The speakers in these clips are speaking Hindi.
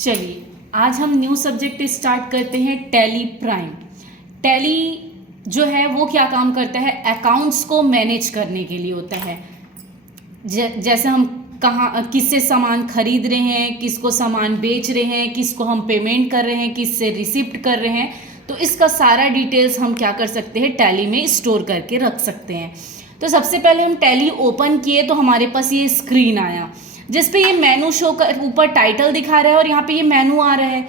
चलिए आज हम न्यू सब्जेक्ट स्टार्ट करते हैं टैली प्राइम। टैली जो है वो क्या काम करता है, अकाउंट्स को मैनेज करने के लिए होता है। जैसे हम कहाँ किससे सामान खरीद रहे हैं, किसको सामान बेच रहे हैं, किसको हम पेमेंट कर रहे हैं, किससे रिसिप्ट कर रहे हैं, तो इसका सारा डिटेल्स हम क्या कर सकते हैं, टैली में स्टोर करके रख सकते हैं। तो सबसे पहले हम टैली ओपन किए तो हमारे पास ये स्क्रीन आया जिस पे ये मेनू शो कर, ऊपर टाइटल दिखा रहा है और यहाँ पे ये मेनू आ रहा है।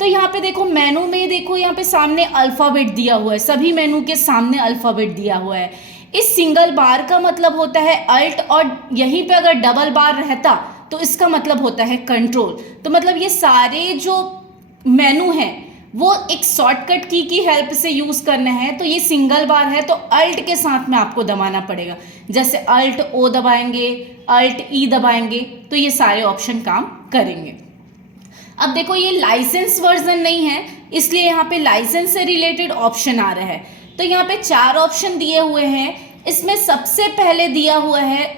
तो यहाँ पे देखो मेनू में देखो यहाँ पे सामने अल्फ़ाबेट दिया हुआ है, सभी मेनू के सामने अल्फ़ाबेट दिया हुआ है। इस सिंगल बार का मतलब होता है अल्ट, और यहीं पे अगर डबल बार रहता तो इसका मतलब होता है कंट्रोल। तो मतलब ये सारे जो मेनू हैं वो एक शॉर्टकट की हेल्प से यूज़ करना है। तो ये सिंगल बार है तो अल्ट के साथ में आपको दबाना पड़ेगा, जैसे अल्ट ओ दबाएंगे, अल्ट ई दबाएंगे तो ये सारे ऑप्शन काम करेंगे। अब देखो ये लाइसेंस वर्जन नहीं है इसलिए यहाँ पे लाइसेंस से रिलेटेड ऑप्शन आ रहा है। तो यहाँ पे 4 ऑप्शन दिए हुए हैं, इसमें सबसे पहले दिया हुआ है,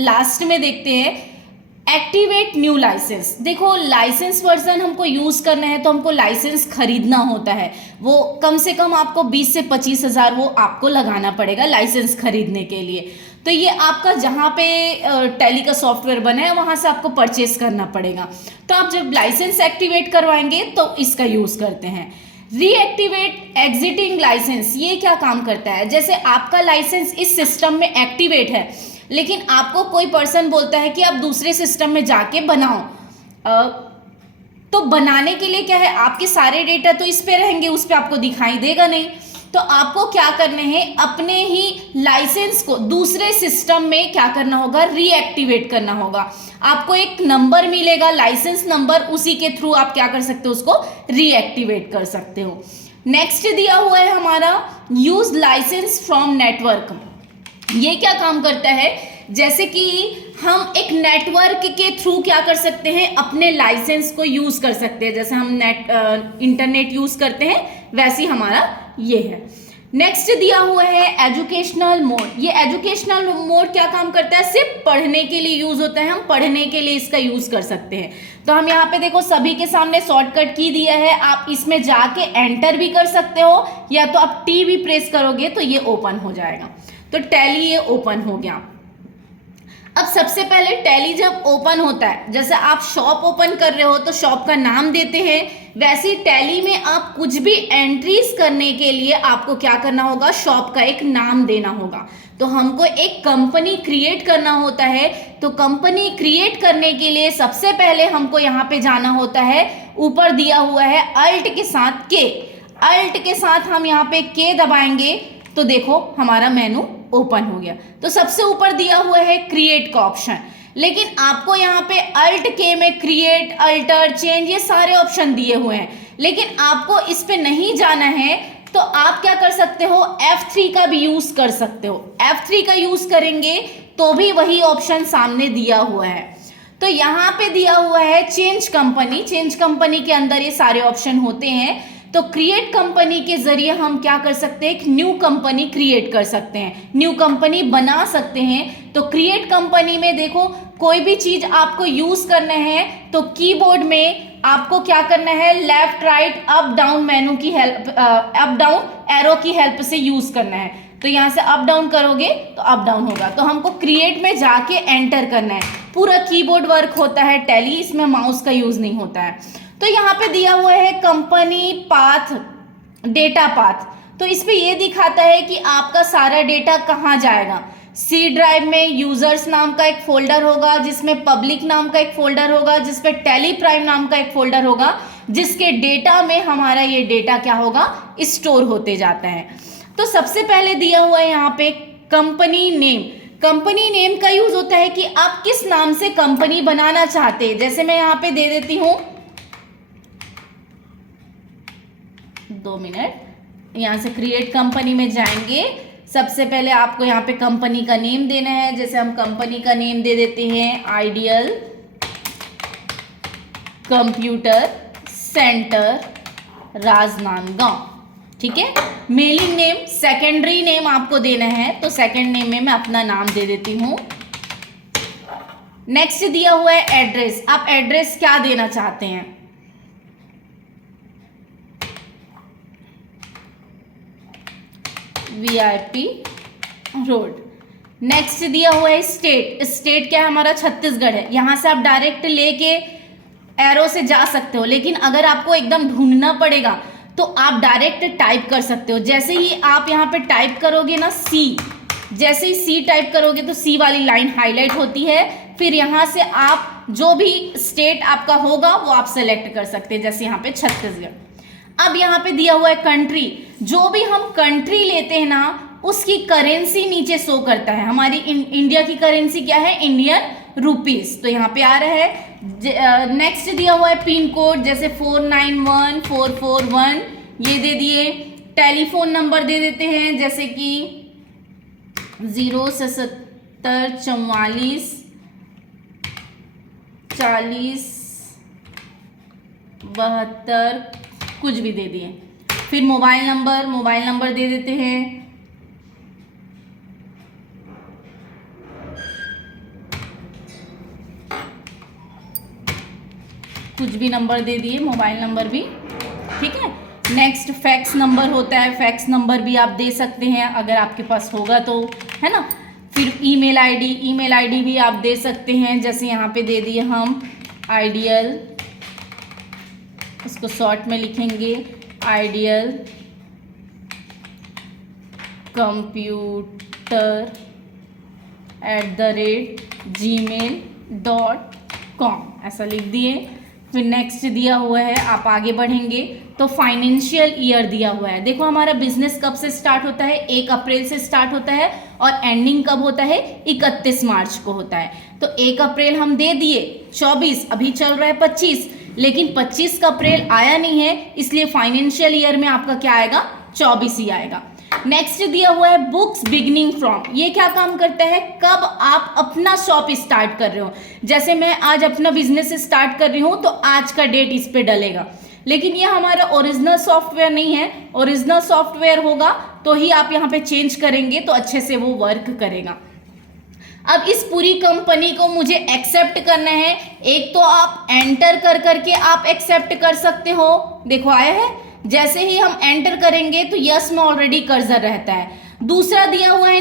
लास्ट में देखते हैं, एक्टिवेट न्यू लाइसेंस। देखो लाइसेंस वर्जन हमको यूज़ करना है तो हमको लाइसेंस खरीदना होता है, वो कम से कम आपको 20 से 25 हज़ार वो आपको लगाना पड़ेगा लाइसेंस खरीदने के लिए। तो ये आपका जहाँ पे टैली का सॉफ्टवेयर बना है वहाँ से आपको परचेस करना पड़ेगा। तो आप जब लाइसेंस एक्टिवेट करवाएंगे तो इसका यूज़ करते हैं। रीएक्टिवेट एग्जिटिंग लाइसेंस, ये क्या काम करता है, जैसे आपका लाइसेंस इस सिस्टम में एक्टिवेट है लेकिन आपको कोई पर्सन बोलता है कि आप दूसरे सिस्टम में जाके बनाओ, तो बनाने के लिए क्या है, आपके सारे डेटा तो इस पे रहेंगे, उस पे आपको दिखाई देगा नहीं। तो आपको क्या करने हैं, अपने ही लाइसेंस को दूसरे सिस्टम में क्या करना होगा, रीएक्टिवेट करना होगा। आपको एक नंबर मिलेगा, लाइसेंस नंबर, उसी के थ्रू आप क्या कर सकते हो, उसको रीएक्टिवेट कर सकते हो। नेक्स्ट दिया हुआ है हमारा यूज लाइसेंस फ्रॉम नेटवर्क। ये क्या काम करता है, जैसे कि हम एक नेटवर्क के थ्रू क्या कर सकते हैं, अपने लाइसेंस को यूज कर सकते हैं। जैसे हम इंटरनेट यूज करते हैं वैसे ही हमारा ये है। नेक्स्ट दिया हुआ है एजुकेशनल मोड। ये एजुकेशनल मोड क्या काम करता है, सिर्फ पढ़ने के लिए यूज होता है, हम पढ़ने के लिए इसका यूज कर सकते हैं। तो हम यहाँ पे देखो सभी के सामने शॉर्टकट की दिया है, आप इसमें जाके एंटर भी कर सकते हो या तो आप टी भी प्रेस करोगे तो ये ओपन हो जाएगा। तो टैली ये ओपन हो गया। अब सबसे पहले टैली जब ओपन होता है, जैसे आप शॉप ओपन कर रहे हो तो शॉप का नाम देते हैं, वैसे टैली में आप कुछ भी एंट्रीज करने के लिए आपको क्या करना होगा, शॉप का एक नाम देना होगा। तो हमको एक कंपनी क्रिएट करना होता है, तो कंपनी क्रिएट करने के लिए सबसे पहले हमको यहाँ पे जाना होता है, ऊपर दिया हुआ है अल्ट के साथ के, अल्ट के साथ हम यहाँ पे के दबाएंगे तो देखो हमारा मेनू ओपन हो गया। तो सबसे ऊपर दिया हुआ है क्रिएट का ऑप्शन, लेकिन आपको यहाँ पे अल्ट के में क्रिएट, अल्टर, चेंज ये सारे ऑप्शन दिए हुए हैं, लेकिन आपको इस पे नहीं जाना है तो आप क्या कर सकते हो, F3 का भी यूज कर सकते हो। F3 का यूज करेंगे तो भी वही ऑप्शन सामने दिया हुआ है। तो यहाँ पे दिया हुआ है चेंज कंपनी, चेंज कंपनी के अंदर ये सारे ऑप्शन होते हैं। तो क्रिएट कंपनी के जरिए हम क्या कर सकते हैं, एक न्यू कंपनी क्रिएट कर सकते हैं, न्यू कंपनी बना सकते हैं। तो क्रिएट कंपनी में देखो कोई भी चीज आपको यूज करना है तो कीबोर्ड में आपको क्या करना है, left right up down menu की हेल्प, अप डाउन एरो की हेल्प से यूज करना है। तो यहाँ से अप डाउन करोगे तो अप डाउन होगा। तो हमको क्रिएट में जाके एंटर करना है, पूरा कीबोर्ड वर्क होता है टैली, इसमें माउस का यूज नहीं होता है। तो यहाँ पे दिया हुआ है कंपनी पाथ, डेटा पाथ। तो इस पे ये दिखाता है कि आपका सारा डेटा कहाँ जाएगा। सी ड्राइव में यूजर्स नाम का एक फोल्डर होगा, जिसमें पब्लिक नाम का एक फोल्डर होगा, जिसपे टैली प्राइम नाम का एक फोल्डर होगा, जिसके डेटा में हमारा ये डेटा क्या होगा, स्टोर होते जाता है। तो सबसे पहले दिया हुआ है यहाँ पे कंपनी नेम। कंपनी नेम का यूज होता है कि आप किस नाम से कंपनी बनाना चाहते हैं। जैसे मैं यहाँ पे दे देती हूँ 2 मिनट, यहाँ से क्रिएट कंपनी में जाएंगे। सबसे पहले आपको यहाँ पे कंपनी का नेम देना है, जैसे हम कंपनी का नेम दे देते हैं आइडियल कंप्यूटर सेंटर राजनांदगांव, ठीक है। मेलिंग नेम, सेकेंडरी नेम आपको देना है, तो सेकेंड नेम में मैं अपना नाम दे देती हूँ। नेक्स्ट दिया हुआ है एड्रेस, आप एड्रेस क्या देना चाहते हैं, VIP रोड। नेक्स्ट दिया हुआ है स्टेट। स्टेट क्या है हमारा? छत्तीसगढ़ है। यहाँ से आप डायरेक्ट लेके एरो से जा सकते हो, लेकिन अगर आपको एकदम ढूंढना पड़ेगा तो आप डायरेक्ट टाइप कर सकते हो। जैसे ही आप यहाँ पे टाइप करोगे ना C, जैसे ही C टाइप करोगे तो C वाली लाइन हाईलाइट होती है। फिर यहाँ से आप जो भी स्टेट आपका होगा वो आप सेलेक्ट कर सकते हैं, जैसे यहाँ पे छत्तीसगढ़। अब यहाँ पे दिया हुआ है कंट्री। जो भी हम कंट्री लेते हैं ना उसकी करेंसी नीचे शो करता है। हमारी इंडिया की करेंसी क्या है? इंडियन रुपीस, तो यहाँ पे आ रहा है। नेक्स्ट दिया हुआ है पिन कोड, जैसे 491441 ये दे दिए। टेलीफोन नंबर दे देते हैं, जैसे कि 07744 40 72 कुछ भी दे दिए। फिर मोबाइल नंबर दे देते हैं, कुछ भी नंबर दे दिए, मोबाइल नंबर भी, ठीक है। नेक्स्ट फैक्स नंबर होता है, फैक्स नंबर भी आप दे सकते हैं अगर आपके पास होगा तो, है ना। फिर ईमेल आईडी भी आप दे सकते हैं, जैसे यहाँ पे दे दिए हम आइडियल, इसको शॉर्ट में लिखेंगे आइडियल computer@gmail.com ऐसा लिख दिए। फिर नेक्स्ट दिया हुआ है, आप आगे बढ़ेंगे तो फाइनेंशियल ईयर दिया हुआ है। देखो हमारा बिजनेस कब से स्टार्ट होता है? 1 अप्रैल से स्टार्ट होता है और एंडिंग कब होता है? 31 मार्च को होता है। तो 1 अप्रैल हम दे दिए, 24 अभी चल रहा है 25, लेकिन 25 का अप्रैल आया नहीं है, इसलिए फाइनेंशियल ईयर में आपका क्या आएगा? 24 ही आएगा। नेक्स्ट दिया हुआ है बुक्स बिगिनिंग फ्रॉम। ये क्या काम करता है? कब आप अपना शॉप स्टार्ट कर रहे हो। जैसे मैं आज अपना बिजनेस स्टार्ट कर रही हूँ तो आज का डेट इस पे डलेगा, लेकिन ये हमारा ओरिजिनल सॉफ्टवेयर नहीं है। ओरिजिनल सॉफ्टवेयर होगा तो ही आप यहाँ पे चेंज करेंगे तो अच्छे से वो वर्क करेगा। अब इस पूरी कंपनी को मुझे एक्सेप्ट करना है। एक तो आप एंटर कर करके आप एक्सेप्ट कर सकते हो, देखो आया है। जैसे ही हम एंटर करेंगे तो यस में ऑलरेडी कर्सर रहता है। दूसरा दिया हुआ है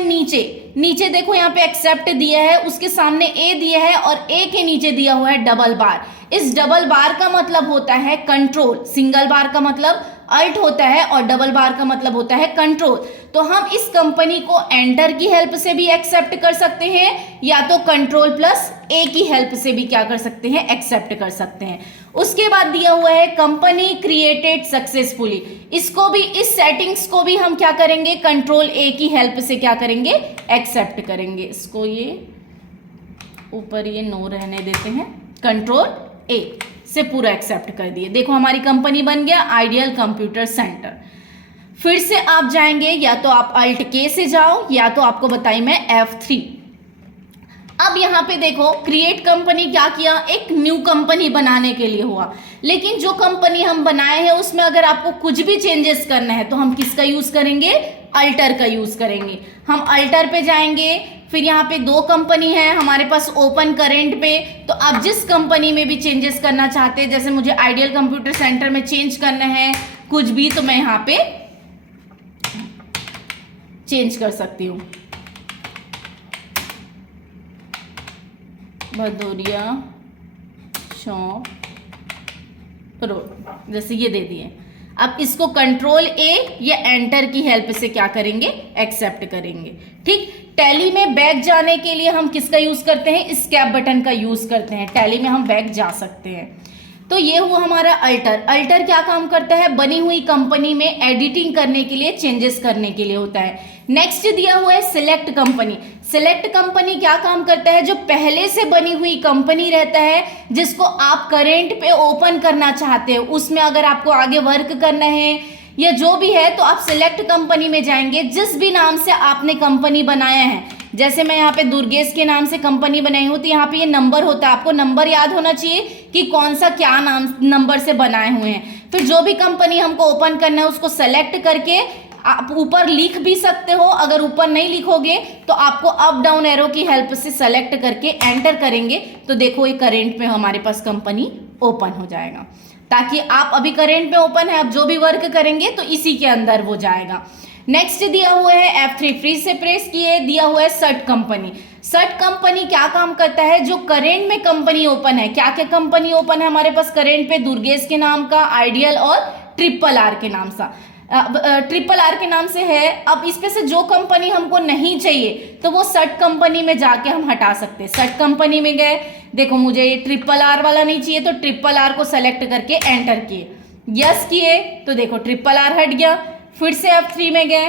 नीचे देखो यहाँ पे एक्सेप्ट दिया है, उसके सामने ए दिया है और ए के नीचे दिया हुआ है डबल बार। इस डबल बार का मतलब होता है कंट्रोल, सिंगल बार का मतलब अल्ट होता है और डबल बार का मतलब होता है कंट्रोल। तो हम इस कंपनी को एंटर की हेल्प से भी एक्सेप्ट कर सकते हैं या तो कंट्रोल प्लस ए की हेल्प से भी क्या कर सकते हैं? एक्सेप्ट कर सकते हैं। उसके बाद दिया हुआ है कंपनी क्रिएटेड सक्सेसफुली। इसको भी, इस सेटिंग्स को भी हम क्या करेंगे? कंट्रोल ए की हेल्प से क्या करेंगे? एक्सेप्ट करेंगे। इसको ये ऊपर ये नो रहने देते हैं, कंट्रोल ए से पूरा एक्सेप्ट कर दिए। देखो हमारी कंपनी बन गया आइडियल कंप्यूटर सेंटर। फिर से आप जाएंगे, या तो आप अल्ट के से जाओ या तो आपको बताई मैं F3। अब यहाँ पे देखो क्रिएट कंपनी क्या किया? एक न्यू कंपनी बनाने के लिए हुआ, लेकिन जो कंपनी हम बनाए हैं उसमें अगर आपको कुछ भी चेंजेस करना है तो हम किसका यूज करेंगे? अल्टर का यूज करेंगे। हम अल्टर पे जाएंगे, फिर यहाँ पे 2 कंपनी है हमारे पास ओपन करेंट पे, तो आप जिस कंपनी में भी चेंजेस करना चाहते हैं, जैसे मुझे आइडियल कंप्यूटर सेंटर में चेंज करना है कुछ भी, तो मैं यहाँ पे चेंज कर सकती हूँ। भदौरिया शॉप रोड, जैसे ये दे दिए। अब इसको कंट्रोल ए या एंटर की हेल्प से क्या करेंगे? एक्सेप्ट करेंगे। ठीक, टैली में बैक जाने के लिए हम किसका यूज करते हैं? एस्केप बटन का यूज करते हैं। टैली में हम बैक जा सकते हैं। तो ये हुआ हमारा अल्टर। अल्टर क्या काम करता है? बनी हुई कंपनी में एडिटिंग करने के लिए, चेंजेस करने के लिए होता है। नेक्स्ट दिया हुआ है सिलेक्ट कंपनी। सिलेक्ट कंपनी क्या काम करता है? जो पहले से बनी हुई कंपनी रहता है जिसको आप करेंट पे ओपन करना चाहते हो, उसमें अगर आपको आगे वर्क करना है या जो भी है तो आप सिलेक्ट कंपनी में जाएंगे। जिस भी नाम से आपने कंपनी बनाया है, जैसे मैं यहाँ पे दुर्गेश के नाम से कंपनी बनाई हूँ तो यहाँ पे ये नंबर होता है, आपको नंबर याद होना चाहिए कि कौन सा क्या नाम नंबर से बनाए हुए हैं। फिर जो भी कंपनी हमको ओपन करना है उसको सेलेक्ट करके आप ऊपर लिख भी सकते हो। अगर ऊपर नहीं लिखोगे तो आपको अप डाउन एरो की हेल्प से सेलेक्ट करके एंटर करेंगे तो देखो ये करेंट में हमारे पास कंपनी ओपन हो जाएगा, ताकि आप अभी करेंट में ओपन है, अब जो भी वर्क करेंगे तो इसी के अंदर वो जाएगा। नेक्स्ट दिया हुआ है F3 फ्रीज से प्रेस किए, दिया हुआ है सर्ट कंपनी। सर्ट कंपनी क्या काम करता है, जो करेंट में कंपनी ओपन है, क्या क्या कंपनी ओपन है हमारे पास करेंट पे, दुर्गेश के नाम का, आइडियल और ट्रिपल आर के नाम सा, ट्रिपल आर के नाम से है। अब इसमें से जो कंपनी हमको नहीं चाहिए तो वो सर्ट कंपनी में जाके हम हटा सकते हैं। सर्ट कंपनी में गए, देखो मुझे ये ट्रिपल आर वाला नहीं चाहिए तो ट्रिपल आर को सेलेक्ट करके एंटर किए, यस किए तो देखो ट्रिपल आर हट गया। फिर से F3 में गए,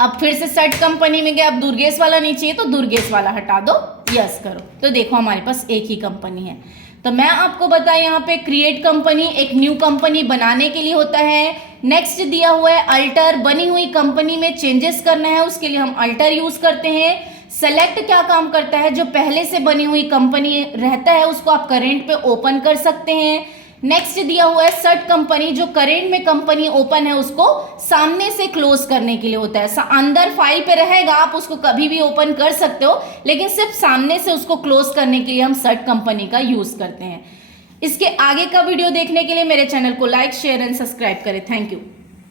अब फिर से सर्ट कंपनी में गए, अब दुर्गेश वाला नहीं चाहिए तो दुर्गेश वाला हटा दो, यस करो, तो देखो हमारे पास एक ही कंपनी है। तो मैं आपको बताया यहाँ पे क्रिएट कंपनी एक न्यू कंपनी बनाने के लिए होता है। नेक्स्ट दिया हुआ है अल्टर, बनी हुई कंपनी में चेंजेस करना है उसके लिए हम अल्टर यूज करते हैं। सेलेक्ट क्या काम करता है, जो पहले से बनी हुई कंपनी रहता है उसको आप करेंट पे ओपन कर सकते हैं। नेक्स्ट दिया हुआ है सर्ट कंपनी, जो करेंट में कंपनी ओपन है उसको सामने से क्लोज करने के लिए होता है। अंदर फाइल पे रहेगा, आप उसको कभी भी ओपन कर सकते हो, लेकिन सिर्फ सामने से उसको क्लोज करने के लिए हम सर्ट कंपनी का यूज करते हैं। इसके आगे का वीडियो देखने के लिए मेरे चैनल को लाइक, शेयर एंड सब्सक्राइब करें। Thank you.